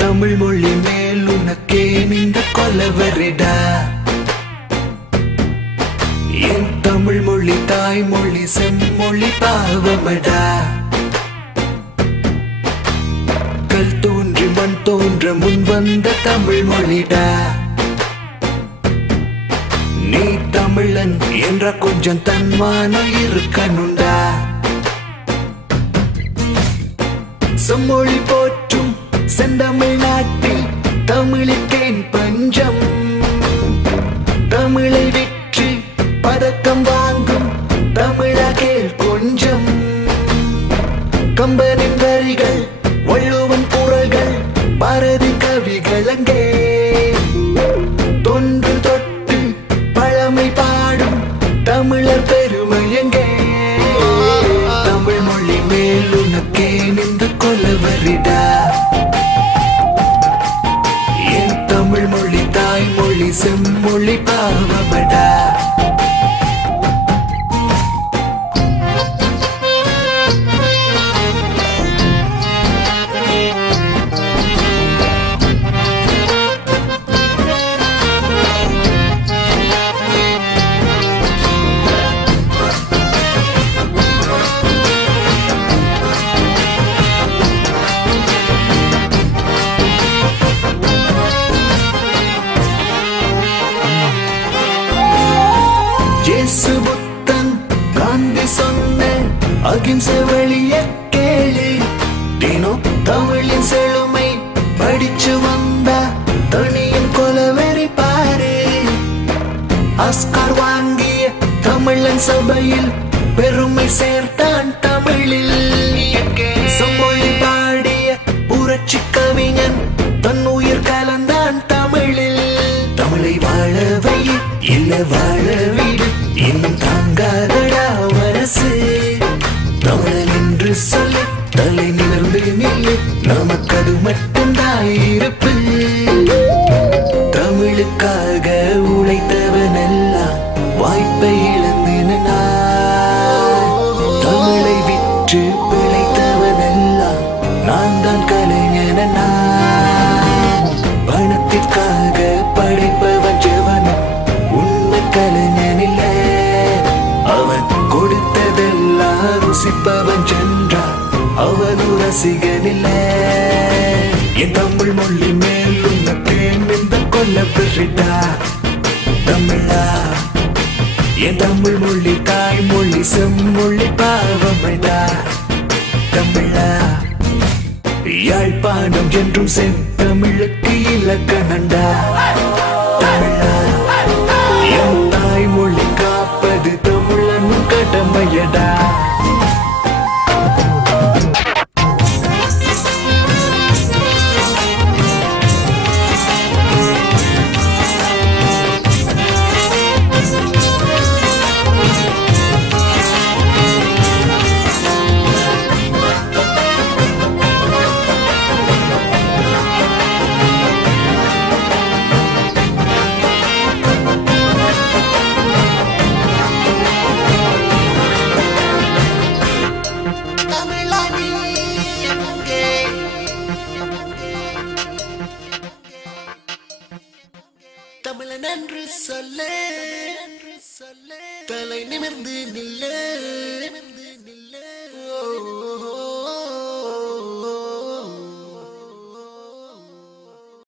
தமிழ் மொழி மேல் உனக்கே நின்ற கொலவரிடா. என் தமிழ் மொழி தாய்மொழி செம்மொழி பாவமடா. கல் தோன்றி மண் தோன்ற முன் வந்த தமிழ் மொழிடா. நீ தமிழன் என்ற கொஞ்சம் தன்மானம் இருக்கணுண்டா. செம்மொழி போற்றும் செந்தமிழ் நாட்டில் தமிழுக்கேன் பஞ்சம். தமிழை விற்று பதக்கம் வாங்கும் தமிழகேள் கொஞ்சம். கம்பனின் வரிகள் வள்ளுவன் குறள்கள் பாரதி கவிகள் அங்கே. தொன்று தொட்டு பழமை பாடும் தமிழர் பெருமை எங்கே. தமிழ் மொழி மேல் உனக்கே நின்று கொலவரிடா. என் தமிழ் மொழி தாய்மொழி செம்மொழி பாவமடா. இயேசு புத்தன் காந்தி சொன்ன அகிம்சை வழிய கேளு. தினம் தமிழின் செழுமை படிச்சு வந்தா தனியும் கொலவெறி பாரு. ஆஸ்கார் வாங்கிய தமிழன் சபையில் பெருமை சேர்த்தான் தமிழில். செம்மொழி பாடிய புரட்சி கவிஞன் தன் உயிர் கலந்தான் தமிழில். தமிழை வாழவை இல்ல வாழ வீடு இன்னும் தாங்காதடா மனசு. தமிழன் என்று சொல்லி தலை நிமிர்ந்து நில்லு, நமக்கு அது மட்டும்தான் இருப்பு. தமிழுக்காக உழைத்தவனெல்லாம் வாய்ப்பை இழந்தினா. தமிழை விற்று பிழைத்தவனெல்லாம் நான் தான் கலைஞனா. பணத்திற்காக படைப்பவன் ஜெவனும் உண்மை கலைஞனில்ல. அவன் கொடுத்ததெல்லாம் ருசிப்பவன் சென்றா அவனு ரசிகனில்ல. என் தமிழ் மொழி மேல் உனக்கே நின்ற கொலவரிடா. தமிழா என் தமிழ் மொழி தாய்மொழி செம்மொழி பாவமடா. தமிழா யாழ்ப்பாணம் என்றும் செந்தமிழுக்கு இலக்கணண்டா. தமிழா என் தாய்மொழி காப்பது தமிழன் கடமையடா. தமிழன் என்று சொல்லே, தலை நிமிர்ந்து நில்லே.